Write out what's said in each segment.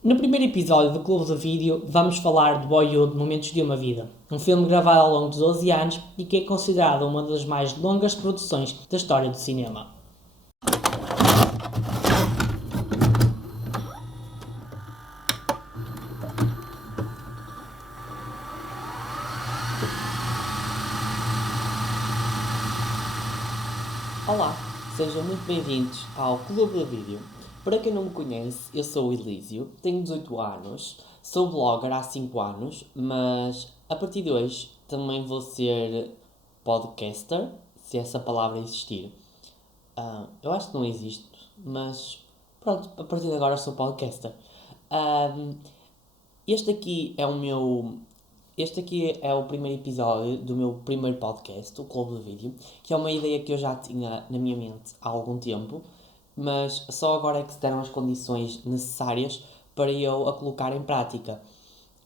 No primeiro episódio do Clube do Vídeo, vamos falar de Boyhood Momentos de uma Vida, um filme gravado ao longo de 12 anos e que é considerado uma das mais longas produções da história do cinema. Olá, sejam muito bem-vindos ao Clube do Vídeo. Para quem não me conhece, eu sou o Elísio, tenho 18 anos, sou blogger há 5 anos, mas a partir de hoje também vou ser podcaster, se essa palavra existir. Eu acho que não existe, mas pronto, a partir de agora sou podcaster. Um, este aqui é o meu. Este aqui é o primeiro episódio do meu primeiro podcast, o Clube do Vídeo, que é uma ideia que eu já tinha na minha mente há algum tempo, mas só agora é que se deram as condições necessárias para eu a colocar em prática.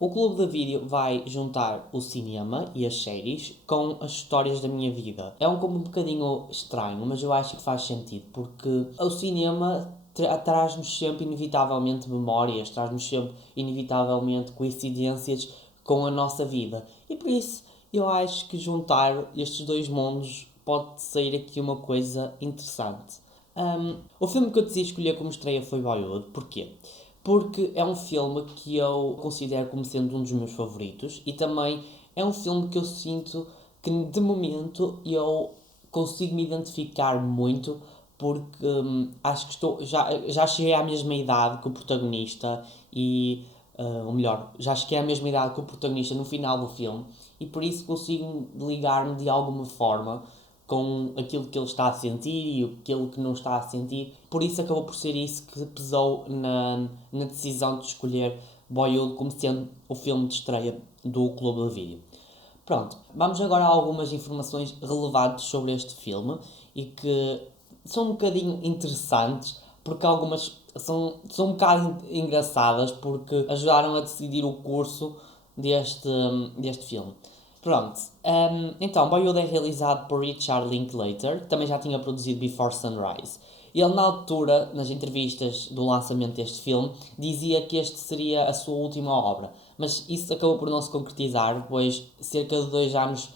O Clube do Vídeo vai juntar o cinema e as séries com as histórias da minha vida. É um como um bocadinho estranho, mas eu acho que faz sentido, porque o cinema traz-nos sempre, inevitavelmente, memórias, traz-nos sempre, inevitavelmente, coincidências com a nossa vida. E por isso, eu acho que juntar estes dois mundos pode sair aqui uma coisa interessante. O filme que eu decidi escolher como estreia foi Boyhood. Porquê? Porque é um filme que eu considero como sendo um dos meus favoritos e também é um filme que eu sinto que de momento eu consigo me identificar muito porque acho que já cheguei à mesma idade que o protagonista e, ou melhor, já cheguei à mesma idade que o protagonista no final do filme e por isso consigo ligar-me de alguma forma com aquilo que ele está a sentir e aquilo que não está a sentir. Por isso acabou por ser isso que pesou na decisão de escolher Boyhood como sendo o filme de estreia do Clube do Vídeo. Pronto, vamos agora a algumas informações relevantes sobre este filme e que são um bocadinho interessantes porque algumas são um bocado engraçadas porque ajudaram a decidir o curso deste filme. Pronto, então Boyhood é realizado por Richard Linklater, que também já tinha produzido Before Sunrise. Ele, na altura, nas entrevistas do lançamento deste filme, dizia que este seria a sua última obra, mas isso acabou por não se concretizar, pois cerca de 2 anos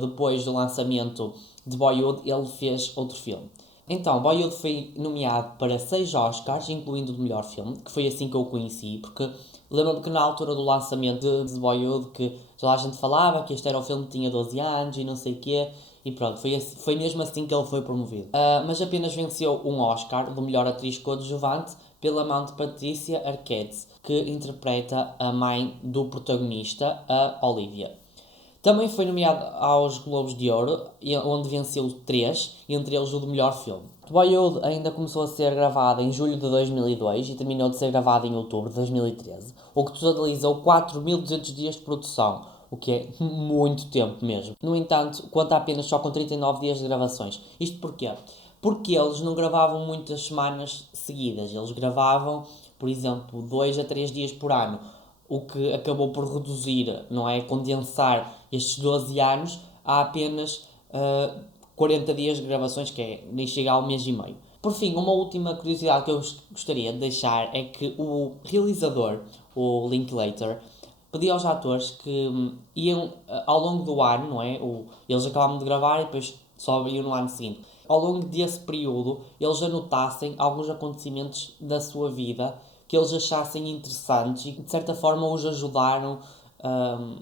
depois do lançamento de Boyhood, ele fez outro filme. Então, Boyhood foi nomeado para 6 Oscars, incluindo o melhor filme, que foi assim que eu o conheci, porque lembro-me que na altura do lançamento de Boyhood, que toda a gente falava que este era o filme que tinha 12 anos e não sei o quê, e pronto, foi mesmo assim que ele foi promovido. Mas apenas venceu um Oscar de melhor atriz coadjuvante pela mão de Patricia Arquette, que interpreta a mãe do protagonista, a Olivia. Também foi nomeado aos Globos de Ouro, onde venceu 3, entre eles o de melhor filme. Boyhood ainda começou a ser gravado em julho de 2002 e terminou de ser gravado em outubro de 2013, o que totalizou 4.200 dias de produção, o que é muito tempo mesmo. No entanto, conta apenas só com 39 dias de gravações. Isto porquê? Porque eles não gravavam muitas semanas seguidas, eles gravavam, por exemplo, 2 a 3 dias por ano, o que acabou por reduzir, não é? Condensar estes 12 anos a apenas 40 dias de gravações, que é nem chega ao mês e meio. Por fim, uma última curiosidade que eu gostaria de deixar é que o realizador, o Linklater, pedia aos atores que iam ao longo do ano, não é? Eles acabavam de gravar e depois só abriam no ano seguinte. Ao longo desse período, eles anotassem alguns acontecimentos da sua vida que eles achassem interessantes e que de certa forma os ajudaram um,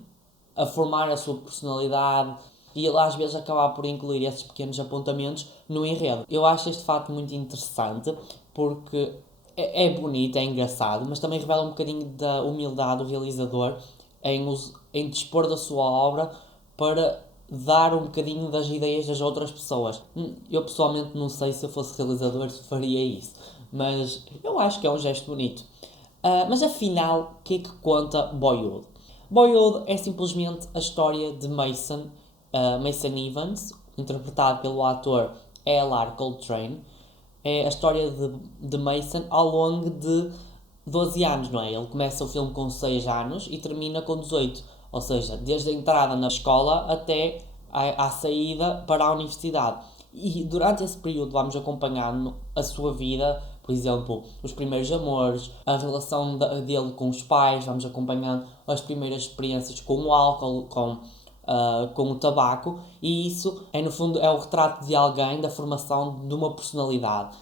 a formar a sua personalidade e ele às vezes acabava por incluir esses pequenos apontamentos no enredo. Eu acho este fato muito interessante porque é bonito, é engraçado, mas também revela um bocadinho da humildade do realizador em dispor da sua obra para dar um bocadinho das ideias das outras pessoas. Eu pessoalmente não sei se eu fosse realizador se faria isso, mas eu acho que é um gesto bonito. Mas afinal, o que é que conta Boyhood? Boyhood é simplesmente a história de Mason Evans, interpretado pelo ator L.R. Coltrane. É a história de Mason ao longo de 12 anos, não é? Ele começa o filme com 6 anos e termina com 18. Ou seja, desde a entrada na escola até à saída para a universidade. E durante esse período vamos acompanhando a sua vida por exemplo, os primeiros amores, a relação dele com os pais, vamos acompanhando as primeiras experiências com o álcool, com o tabaco, e isso é no fundo é o retrato de alguém, da formação de uma personalidade.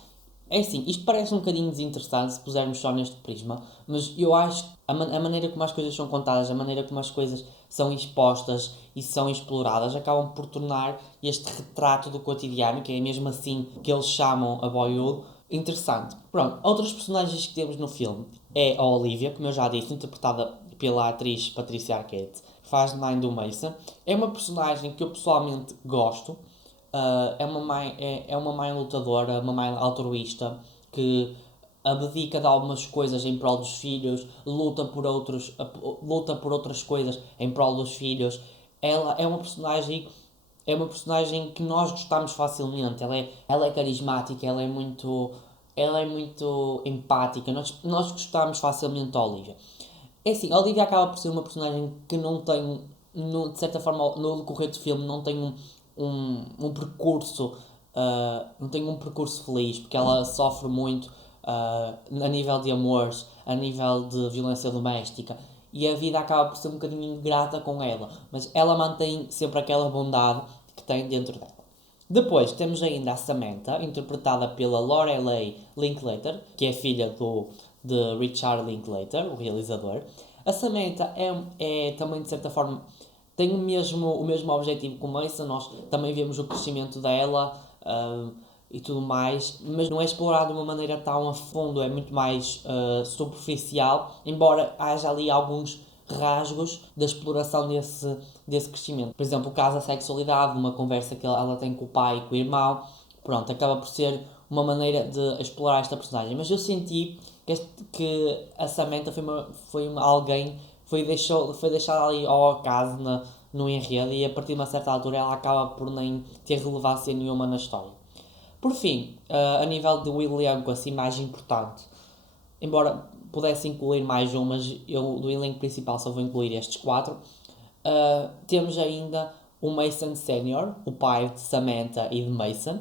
É assim, isto parece um bocadinho desinteressante se pusermos só neste prisma, mas eu acho que a maneira como as coisas são contadas, a maneira como as coisas são expostas e são exploradas, acabam por tornar este retrato do cotidiano, que é mesmo assim que eles chamam a Boyhood, interessante. Pronto, outros personagens que temos no filme é a Olivia, como eu já disse, interpretada pela atriz Patricia Arquette, que faz de mãe do Mason. É uma personagem que eu pessoalmente gosto. É uma mãe lutadora, uma mãe altruísta que abdica de algumas coisas em prol dos filhos, luta por outras coisas em prol dos filhos. Ela é uma personagem que nós gostamos facilmente. Ela é carismática, ela é muito empática. Nós gostamos facilmente da Olivia. É assim, a Olivia acaba por ser uma personagem que não tem, de certa forma, no decorrer do filme, não tem um percurso, não tem um percurso feliz, porque ela sofre muito a nível de amores, a nível de violência doméstica, e a vida acaba por ser um bocadinho ingrata com ela, mas ela mantém sempre aquela bondade que tem dentro dela. Depois temos ainda a Samantha, interpretada pela Lorelei Linklater, que é filha de Richard Linklater, o realizador. A Samantha é também, de certa forma, tem o mesmo objetivo que o Mason. Nós também vemos o crescimento dela e tudo mais, mas não é explorado de uma maneira tão a fundo, é muito mais superficial, embora haja ali alguns rasgos da exploração desse crescimento. Por exemplo, o caso da sexualidade, uma conversa que ela tem com o pai e com o irmão, pronto, acaba por ser uma maneira de explorar esta personagem. Mas eu senti que a Samantha alguém foi deixada ali ao acaso no enredo, e a partir de uma certa altura ela acaba por nem ter relevância nenhuma na história. Por fim, a nível de William, assim mais importante, embora pudesse incluir mais um, mas eu do elenco principal só vou incluir estes quatro. Temos ainda o Mason Senior, o pai de Samantha e de Mason,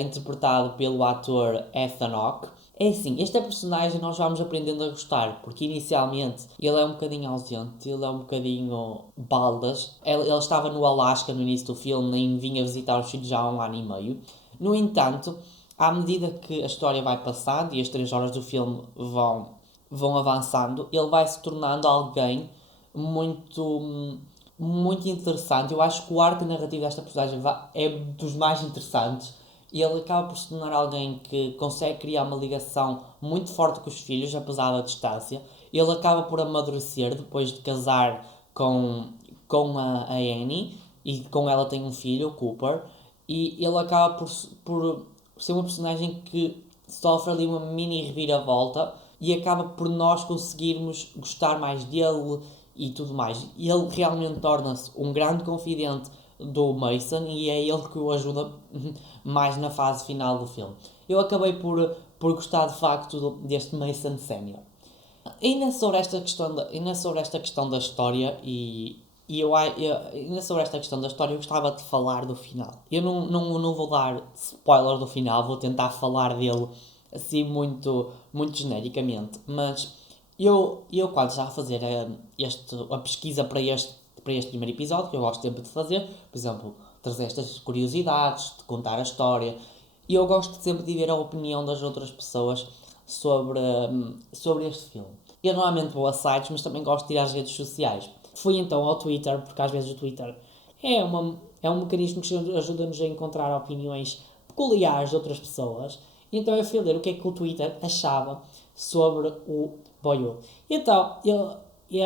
interpretado pelo ator Ethan Hawke. É assim, este personagem nós vamos aprendendo a gostar, porque inicialmente ele é um bocadinho ausente, ele é um bocadinho baldas. Ele estava no Alasca no início do filme, nem vinha visitar os filhos já há 1 ano e meio. No entanto, à medida que a história vai passando e as 3 horas do filme vão avançando, ele vai se tornando alguém muito interessante. Eu acho que o arco narrativo desta personagem é dos mais interessantes. E ele acaba por se tornar alguém que consegue criar uma ligação muito forte com os filhos, apesar da distância. Ele acaba por amadurecer depois de casar com a Annie, e com ela tem um filho, o Cooper. E ele acaba por ser uma personagem que sofre ali uma mini reviravolta, e acaba por nós conseguirmos gostar mais dele e tudo mais. E ele realmente torna-se um grande confidente do Mason, e é ele que o ajuda mais na fase final do filme. Eu acabei por gostar de facto deste Mason Senior. Ainda sobre esta questão da história ainda sobre esta questão da história, eu gostava de falar do final. Eu não vou dar spoiler do final, vou tentar falar dele assim muito genericamente, mas eu quando estava a fazer a pesquisa para este primeiro episódio, que eu gosto sempre de fazer, por exemplo, trazer estas curiosidades, de contar a história, e eu gosto sempre de ver a opinião das outras pessoas sobre este filme. Eu normalmente vou a sites, mas também gosto de ir às redes sociais. Fui então ao Twitter, porque às vezes o Twitter é um mecanismo que ajuda-nos a encontrar opiniões peculiares de outras pessoas. E então eu fui ler o que é que o Twitter achava sobre o Boyhood. Então,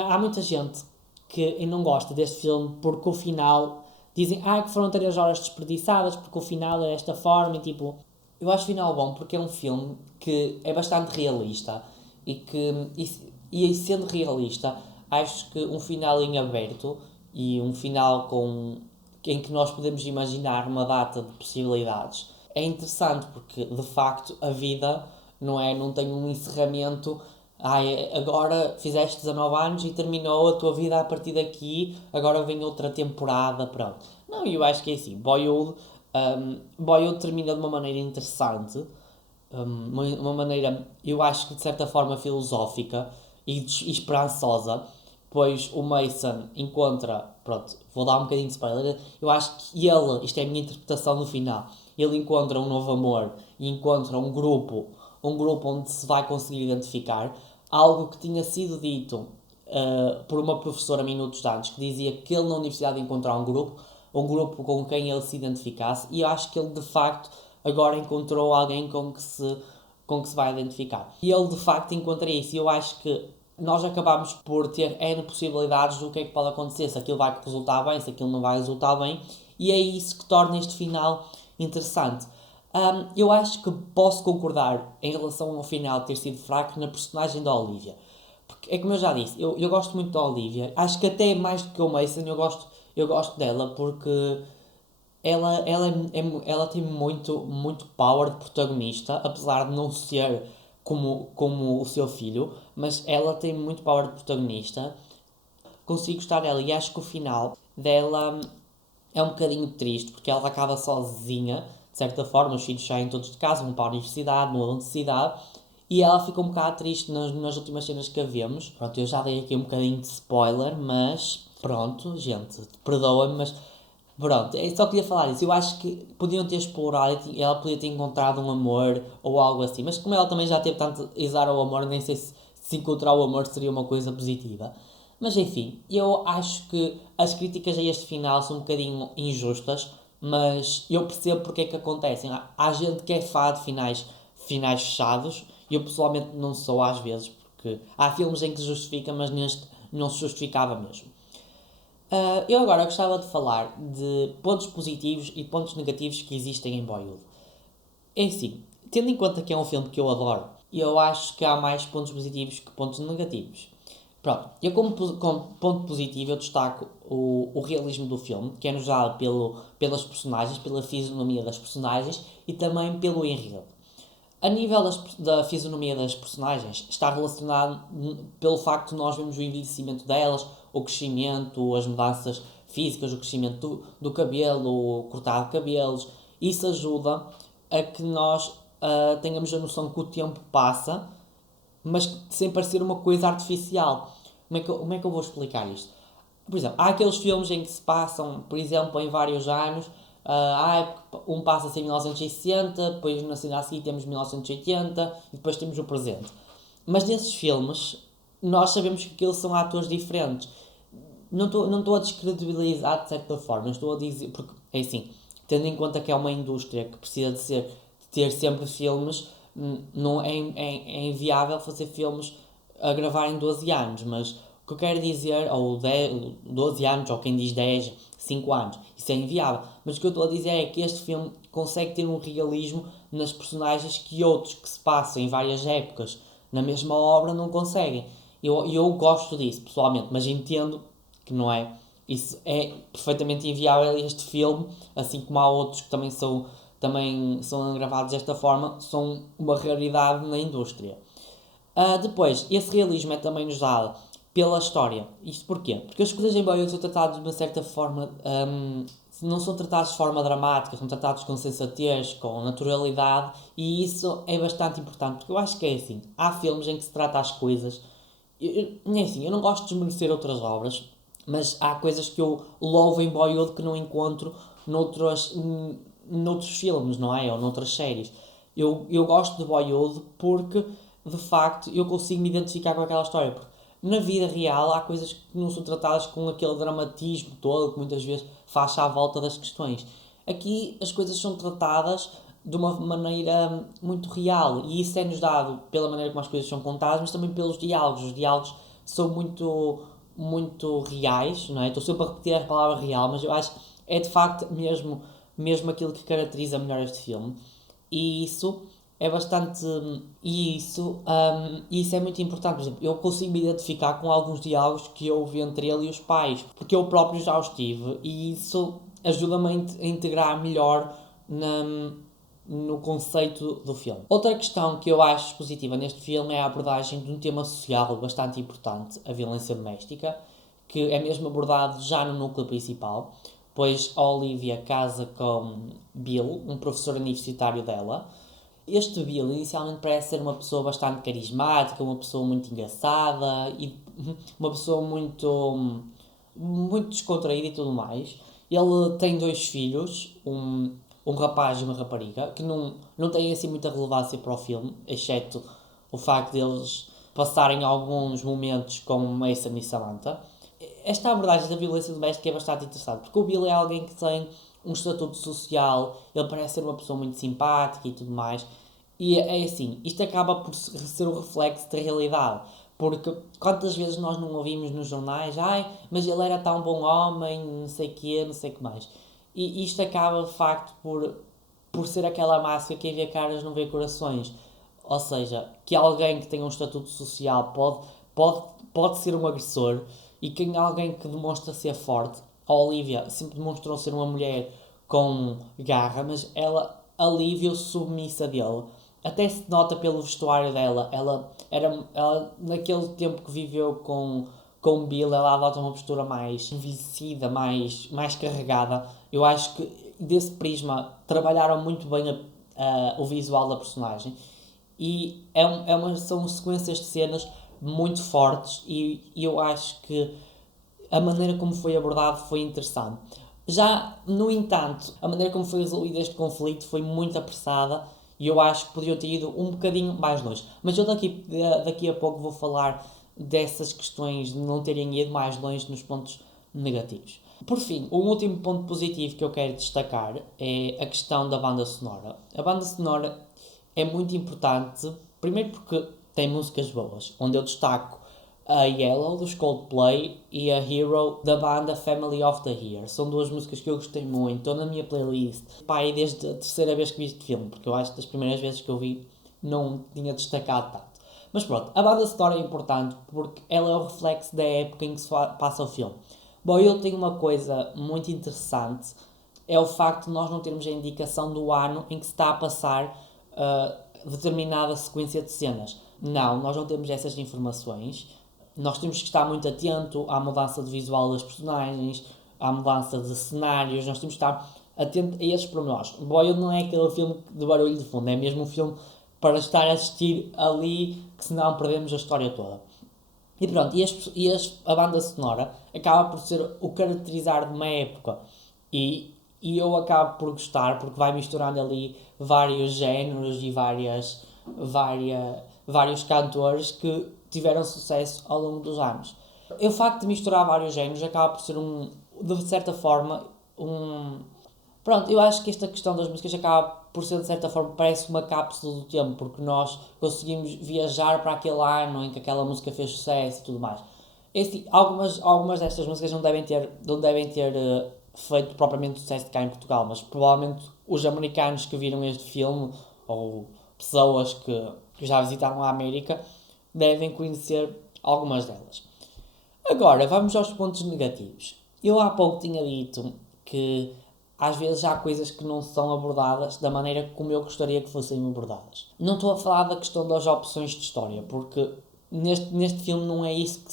há muita gente que não gosta deste filme porque o final dizem que foram 3 horas desperdiçadas, porque o final é desta forma, e tipo, eu acho o final bom porque é um filme que é bastante realista, e sendo realista, acho que um final em aberto e um final em que nós podemos imaginar uma data de possibilidades é interessante, porque de facto a vida não tem um encerramento. Agora fizeste 19 anos e terminou a tua vida a partir daqui, agora vem outra temporada, pronto. Não, eu acho que é assim, Boyhood termina de uma maneira interessante, uma maneira, eu acho que de certa forma filosófica e esperançosa, pois o Mason encontra, pronto, vou dar um bocadinho de spoiler, eu acho que ele, isto é a minha interpretação no final, ele encontra um novo amor e encontra um grupo onde se vai conseguir identificar, algo que tinha sido dito por uma professora minutos antes, que dizia que ele na universidade ia encontrar um grupo com quem ele se identificasse, e eu acho que ele de facto agora encontrou alguém com que se vai identificar. E ele de facto encontra isso, e eu acho que nós acabamos por ter N possibilidades do que é que pode acontecer, se aquilo vai resultar bem, se aquilo não vai resultar bem, e é isso que torna este final interessante. Eu acho que posso concordar em relação ao final ter sido fraco na personagem da Olivia. Porque é como eu já disse, eu gosto muito da Olivia. Acho que até mais do que o Mason eu gosto dela porque ela tem muito power de protagonista, apesar de não ser como o seu filho, mas ela tem muito power de protagonista. Consigo gostar dela e acho que o final dela é um bocadinho triste porque ela acaba sozinha, de certa forma, os filhos saem todos de casa, vão para a universidade, mudam de cidade e ela fica um bocado triste nas últimas cenas que a vemos. Pronto, eu já dei aqui um bocadinho de spoiler, mas pronto, gente, perdoa-me, mas pronto, eu só queria falar isso. Eu acho que podiam ter explorado e ela podia ter encontrado um amor ou algo assim, mas como ela também já teve tanto exar ao amor, nem sei se encontrar o amor seria uma coisa positiva. Mas enfim, eu acho que as críticas a este final são um bocadinho injustas, mas eu percebo porque é que acontecem. Há gente que é fã de finais fechados, e eu pessoalmente não sou às vezes, porque há filmes em que se justifica, mas neste não se justificava mesmo. Eu agora gostava de falar de pontos positivos e pontos negativos que existem em Boyhood. É assim, tendo em conta que é um filme que eu adoro, eu acho que há mais pontos positivos que pontos negativos. Pronto, eu como ponto positivo eu destaco o realismo do filme, que é nos dado pelas personagens, pela fisionomia das personagens e também pelo enredo. A nível da fisionomia das personagens, está relacionado pelo facto de nós vermos o envelhecimento delas, o crescimento, as mudanças físicas, o crescimento do cabelo, o cortar de cabelos. Isso ajuda a que nós tenhamos a noção que o tempo passa, mas sem parecer uma coisa artificial. Como é que eu vou explicar isto? Por exemplo, há aqueles filmes em que se passam, por exemplo, em vários anos. Um passa-se em 1960, depois na cena a seguir temos 1980 e depois temos o presente. Mas nesses filmes, nós sabemos que aqueles são atores diferentes. Não estou a descredibilizar de certa forma, estou a dizer, porque é assim, tendo em conta que é uma indústria que precisa de ter sempre filmes, não é inviável fazer filmes a gravar em 12 anos, mas o que eu quero dizer, ou 10, 12 anos, ou quem diz 10, 5 anos, isso é inviável. Mas o que eu estou a dizer é que este filme consegue ter um realismo nas personagens que outros que se passam em várias épocas na mesma obra não conseguem. Eu gosto disso, pessoalmente, mas entendo que não é. Isso é perfeitamente inviável este filme, assim como há outros que também são gravados desta forma, são uma raridade na indústria. Depois, esse realismo é também nos dado pela história. Isto porquê? Porque as coisas em Bollywood são tratadas de uma certa forma. Não são tratados de forma dramática, são tratados com sensatez, com naturalidade, e isso é bastante importante, porque eu acho que é assim. Há filmes em que se trata as coisas. É assim, eu não gosto de desmerecer outras obras, mas há coisas que eu louvo em Bollywood que não encontro noutros filmes, não é? Ou noutras séries. Eu gosto de Bollywood porque, de facto, eu consigo me identificar com aquela história. Porque na vida real há coisas que não são tratadas com aquele dramatismo todo que muitas vezes faz à volta das questões. Aqui as coisas são tratadas de uma maneira muito real e isso é-nos dado pela maneira como as coisas são contadas, mas também pelos diálogos. Os diálogos são muito reais, não é? Estou sempre a repetir a palavra real, mas eu acho que é de facto mesmo aquilo que caracteriza melhor este filme. E isso é bastante. E isso é muito importante. Por exemplo, eu consigo me identificar com alguns diálogos que houve entre ele e os pais, porque eu próprio já os tive, e isso ajuda-me a integrar melhor no conceito do filme. Outra questão que eu acho positiva neste filme é a abordagem de um tema social bastante importante, a violência doméstica, que é mesmo abordado já no núcleo principal, pois a Olivia casa com Bill, um professor universitário dela, Este Bill inicialmente parece ser uma pessoa bastante carismática, uma pessoa muito engraçada e uma pessoa muito descontraída e tudo mais. Ele tem dois filhos, um rapaz e uma rapariga, que não têm assim muita relevância para o filme, exceto o facto deles passarem alguns momentos com Mason e Samantha. Esta abordagem da violência doméstica é bastante interessante, porque o Bill é alguém que tem um estatuto social, ele parece ser uma pessoa muito simpática e tudo mais, e é assim, isto acaba por ser o reflexo da realidade, porque quantas vezes nós não ouvimos nos jornais, ai, mas ele era tão bom homem, não sei o quê, não sei o que mais. E isto acaba de facto por ser aquela máscara que quem vê caras não vê corações. Ou seja, que alguém que tenha um estatuto social pode, pode ser um agressor e que alguém que demonstra ser forte, a Olivia sempre demonstrou ser uma mulher com garra, mas a Lívia submissa dele. Até se nota pelo vestuário dela. Ela naquele tempo que viveu com Bill, ela adota uma postura mais envelhecida, mais carregada. Eu acho que desse prisma trabalharam muito bem o visual da personagem. E são sequências de cenas muito fortes e eu acho que a maneira como foi abordado foi interessante. Já, no entanto, a maneira como foi resolvido este conflito foi muito apressada e eu acho que podiam ter ido um bocadinho mais longe. Mas eu daqui a pouco vou falar dessas questões de não terem ido mais longe nos pontos negativos. Por fim, o último ponto positivo que eu quero destacar é a questão da banda sonora. A banda sonora é muito importante, primeiro porque tem músicas boas, onde eu destaco a Yellow dos Coldplay e a Hero da banda Family of the Year. São duas músicas que eu gostei muito, estão na minha playlist. Pá, e desde a terceira vez que vi este filme, porque eu acho que das primeiras vezes que eu vi não tinha destacado tanto. Mas pronto, a banda sonora é importante porque ela é o reflexo da época em que se passa o filme. Bom, ele tem uma coisa muito interessante, é o facto de nós não termos a indicação do ano em que se está a passar determinada sequência de cenas. Não, nós não temos essas informações. Nós temos que estar muito atento à mudança de visual das personagens, à mudança de cenários, nós temos que estar atento a esses pormenores. Boyle não é aquele filme de barulho de fundo, é mesmo um filme para estar a assistir ali, que senão perdemos a história toda. E pronto, a banda sonora acaba por ser o caracterizar de uma época. E eu acabo por gostar, porque vai misturando ali vários géneros e vários cantores que tiveram sucesso ao longo dos anos. O facto de misturar vários géneros acaba por ser de certa forma, Pronto, eu acho que esta questão das músicas acaba por ser, de certa forma, parece uma cápsula do tempo, porque nós conseguimos viajar para aquele ano em que aquela música fez sucesso e tudo mais. Assim, algumas destas músicas não devem ter feito propriamente sucesso cá em Portugal, mas provavelmente os americanos que viram este filme, ou pessoas que já visitaram a América, devem conhecer algumas delas. Agora, vamos aos pontos negativos. Eu há pouco tinha dito que às vezes há coisas que não são abordadas da maneira como eu gostaria que fossem abordadas. Não estou a falar da questão das opções de história, porque neste filme não é isso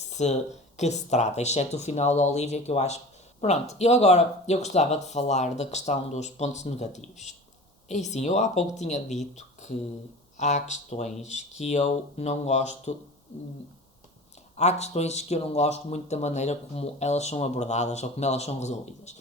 que se trata, exceto o final da Olivia, que eu acho. Pronto, eu gostava de falar da questão dos pontos negativos. E sim, eu há pouco tinha dito que há questões que eu não gosto. Há questões que eu não gosto muito da maneira como elas são abordadas ou como elas são resolvidas.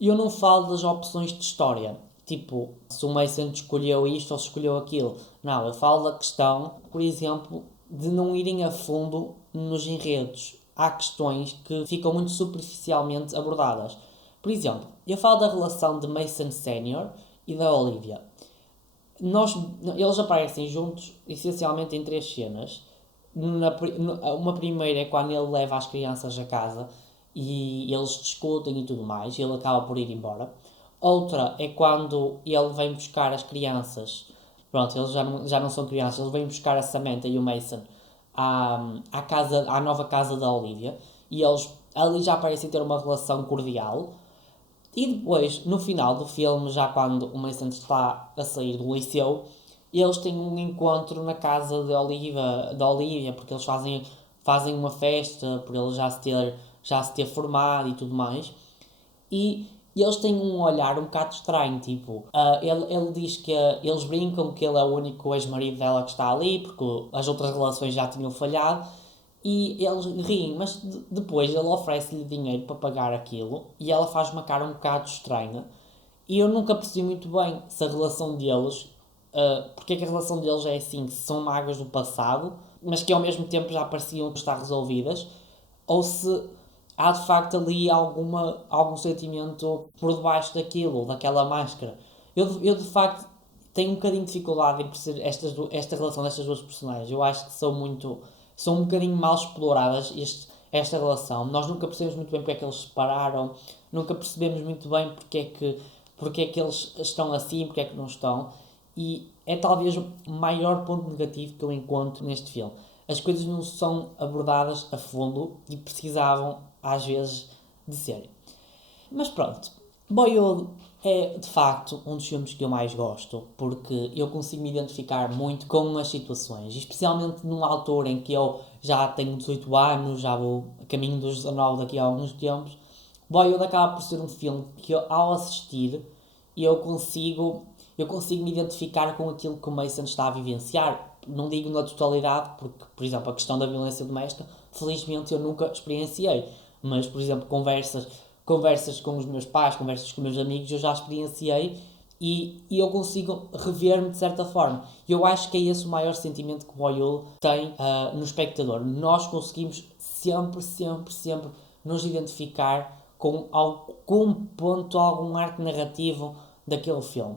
E eu não falo das opções de história, tipo, se o Mason escolheu isto ou se escolheu aquilo. Não, eu falo da questão, por exemplo, de não irem a fundo nos enredos. Há questões que ficam muito superficialmente abordadas. Por exemplo, eu falo da relação de Mason Senior e da Olivia. Eles aparecem juntos essencialmente em três cenas. Uma primeira é quando ele leva as crianças a casa e eles discutem e tudo mais, e ele acaba por ir embora. Outra é quando ele vem buscar as crianças, pronto, eles já não são crianças, ele vem buscar a Samantha e o Mason à nova casa da Olivia, e eles ali já parecem ter uma relação cordial. E depois, no final do filme, já quando o Mason está a sair do liceu, eles têm um encontro na casa de Olivia, porque eles fazem uma festa por ele já se ter formado e tudo mais. E E eles têm um olhar um bocado estranho, tipo, ele diz que eles brincam que ele é o único ex-marido dela que está ali, porque as outras relações já tinham falhado, e eles riem, mas depois ele oferece-lhe dinheiro para pagar aquilo, e ela faz uma cara um bocado estranha, e eu nunca percebi muito bem se a relação deles, porque é que a relação deles é assim, se são mágoas do passado, mas que ao mesmo tempo já pareciam estar resolvidas, ou se há de facto ali algum sentimento por debaixo daquilo, daquela máscara. Eu de facto tenho um bocadinho de dificuldade em perceber esta relação destas duas personagens. Eu acho que são um bocadinho mal exploradas esta relação. Nós nunca percebemos muito bem porque é que eles se separaram, nunca percebemos muito bem porque é que eles estão assim, porque é que não estão. E é talvez o maior ponto negativo que eu encontro neste filme. As coisas não são abordadas a fundo e precisavam, às vezes, de serem. Mas pronto, Boyhood é de facto um dos filmes que eu mais gosto, porque eu consigo me identificar muito com as situações, especialmente numa altura em que eu já tenho 18 anos, já vou a caminho dos 19 daqui a alguns tempos. Boyhood acaba por ser um filme que eu, ao assistir, eu consigo me identificar com aquilo que o Mason está a vivenciar. Não digo na totalidade, porque, por exemplo, a questão da violência doméstica, felizmente eu nunca experienciei. Mas, por exemplo, conversas com os meus pais, conversas com os meus amigos, eu já experienciei e eu consigo rever-me de certa forma. Eu acho que é esse o maior sentimento que o Boyhood tem no espectador. Nós conseguimos sempre, sempre, sempre nos identificar com algum ponto, algum arco narrativo daquele filme.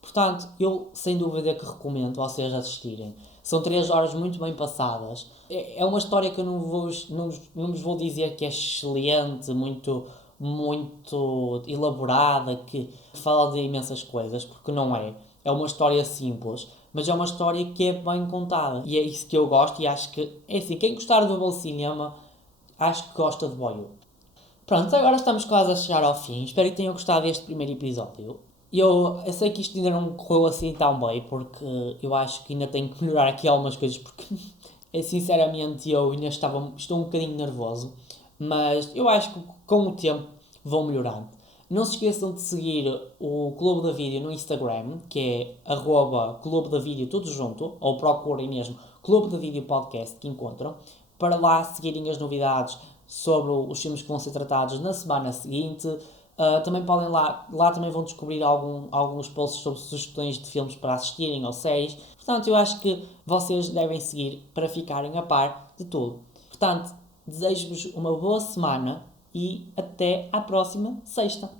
Portanto, eu sem dúvida que recomendo vocês assistirem. São 3 horas muito bem passadas. É uma história que eu não vos vou dizer que é excelente, muito elaborada, que fala de imensas coisas, porque não é. É uma história simples, mas é uma história que é bem contada. E é isso que eu gosto e acho que, é assim, quem gostar do bom cinema, acho que gosta de Boyhood. Pronto, agora estamos quase a chegar ao fim. Espero que tenham gostado deste primeiro episódio. Eu sei que isto ainda não correu assim tão bem, porque eu acho que ainda tenho que melhorar aqui algumas coisas, porque sinceramente eu ainda estou um bocadinho nervoso, mas eu acho que com o tempo vou melhorando. Não se esqueçam de seguir o Clube da Vídeo no Instagram, que é Clube da Vídeo tudo junto, ou procurem mesmo Clube da Vídeo Podcast que encontram, para lá seguirem as novidades sobre os filmes que vão ser tratados na semana seguinte. Também podem lá também vão descobrir alguns posts sobre sugestões de filmes para assistirem ou séries. Portanto, eu acho que vocês devem seguir para ficarem a par de tudo. Portanto, desejo-vos uma boa semana e até à próxima sexta.